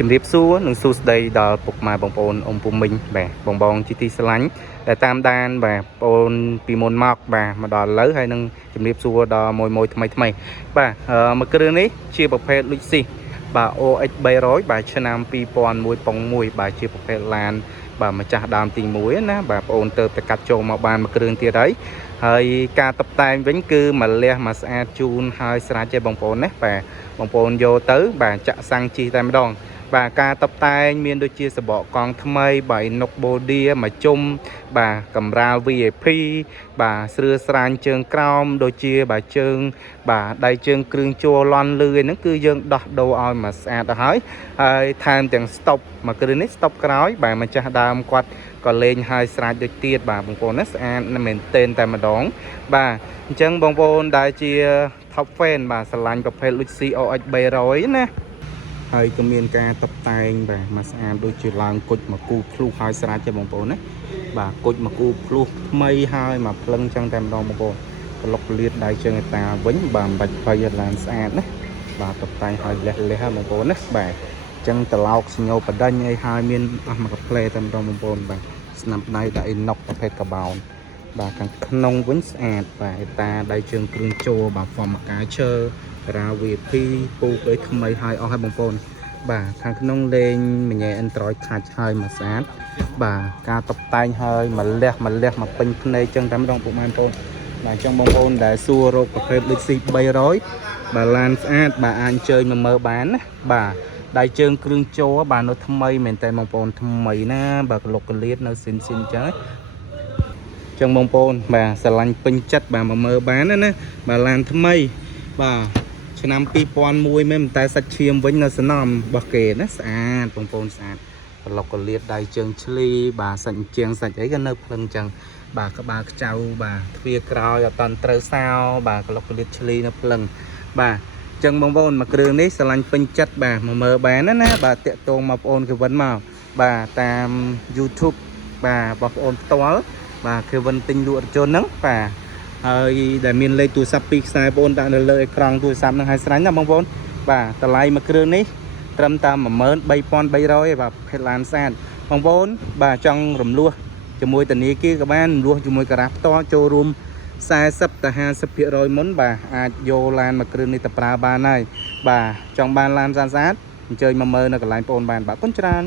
ជំរាបសួរនិងសួស្តីដល់ពុកម៉ែបងប្អូនអ៊ំពូមីងបាទបងជាទីស្រឡាញ់ដែលតាមដានបាទបងប្អូនពីមុនមកបាទមកដល់ឥឡូវហើយនឹងជំរាបសួរដល់មួយថ្មីបាទមួយគ្រឿងនេះជាប្រភេទលុចស៊ីបាទ OX 300បាទឆ្នាំ2001ប៉ុង1បាទជាប្រភេទឡានបាទម្ចាស់ដើមទី1ណាបាទបងប្អូនទៅតែកាត់ចូលមកបានមួយគ្រឿងទៀតហើយការតុបតែងវិញគឺមកលះមកស្អាតជូនហើយស្រាច់ទេបងប្អូនណាបាទបងប្អូនយកទៅបាទចាក់សាំងជីតែម្ដងបាទការតុបតែងមានដូចជាសបកកង់ថ្មីបាទ Inox Body មកជុំបាទកម្រាល VIP បាទស្រឿស្រាញជើងក្រោមដូចជាបាទជើងបាទដៃជើងគ្រឿងជួលន់លឺហ្នឹងគឺយើងដោះដូរឲ្យមកស្អាតទៅហើយថែមទាំង stop មកគ្រឿងនេះ stop ក្រោយបាទម្ចាស់ដើមគាត់ក៏លេងហើយស្រាច់ដូចទៀតបាទបងប្អូនណាស្អាតមែនទែនតែម្ដងបាទអញ្ចឹងបងប្អូនដែលជា top fan បាទស្រឡាញ់ប្រភេទ Luxi OX 300ណាហើយក៏មានការតុបតែងបាទមកស្អាតដូចជាឡើងគុជមកគូភ្លុះហើយស្រាច់ទេបងប្អូនណាបាទគុជមកគូភ្លុះថ្មីហើយមកភ្លឹងចឹងតែម្ដងបងប្អូនក្លុកលៀតដៃជើងឯតាវិញបាទមិនបាច់ភ័យឡើងស្អាតណាបាទតុបតែងហើយលះបងប្អូនណាបាទចឹងត្រឡោកសញ្ញោបដិញអីហើយមានអស់មកកាផ្លេតែម្ដងបងប្អូនបាទស្នាមដៃដាក់ Inox ប្រភេទកបោនបាទខាងក្នុងវិញស្អាតបាទឯតាដៃជើងគ្រឿងចូលបាទហ្វមមកកាឈើរា VIP ពូកអីថ្មីហើយអស់ហើយបងប្អូនបាទខាងក្នុងលេងម្ញែ Android Touch ហើយមកស្អាតបាទការតុបតែងហើយមកលះមកពេញភ្នែកចឹងតែម្ដងពុកម៉ែបងប្អូនបាទចឹងបងប្អូនដែលសួររោគប្រភេទ Luxi 300បាទឡានស្អាតបាទអាចអញ្ជើញមកមើលបានណាបាទដៃជើងគ្រឿងចូលបាទនៅថ្មីមែនតើបងប្អូនថ្មីណាបាទក្លុកកលៀតនៅស៊ីនចឹងចឹងបងប្អូនបាទស្រឡាញ់ពេញចិត្តបាទមកមើលបានណាបាទឡានថ្មីបាទឆ្នាំ2001មែនតែសាច់ឈាមវិញនៅសំណំរបស់គេណាស្អាតបងប្អូនស្អាតក្លុកកលៀតដៃជើងឆ្លីបាទសាច់ជាងសាច់អីក៏នៅភ្លឹងចឹងបាទក្បាលខ្ចៅបាទទ្វារក្រោយអត់តាន់ត្រូវសោបាទក្លុកកលៀតឆ្លីនៅភ្លឹងបាទចឹងបងប្អូនមកគ្រឿងនេះស្រឡាញ់ពេញចិត្តបាទមកមើលបានណាបាទតាក់ទងមកបងប្អូនគេវិនមកបាទតាម YouTube បាទបងប្អូនផ្ទាល់បាទគេវិនទិញលក់រថយន្តហ្នឹងបាទហើយដែលមានលេខទូរស័ព្ទ2ខ្សែបងប្អូនដាក់នៅលើអេក្រង់ទូរស័ព្ទហ្នឹងឲ្យស្រាញ់ណាបងប្អូនបាទតម្លៃមួយគ្រឿងនេះត្រឹមតែ13300ឯបាទភេទឡានស្អាតបងប្អូនបាទចង់រំលោះជាមួយធនាគារក៏បានរំលោះជាមួយការ៉ាផ្ទាល់ចូលរួម40ទៅ50% មុនបាទអាចយកឡានមួយគ្រឿងនេះទៅប្រើបានហើយបាទចង់បានឡានស្អាតអញ្ជើញមកមើលនៅកន្លែងបងប្អូនបានបាទគុណច្រើន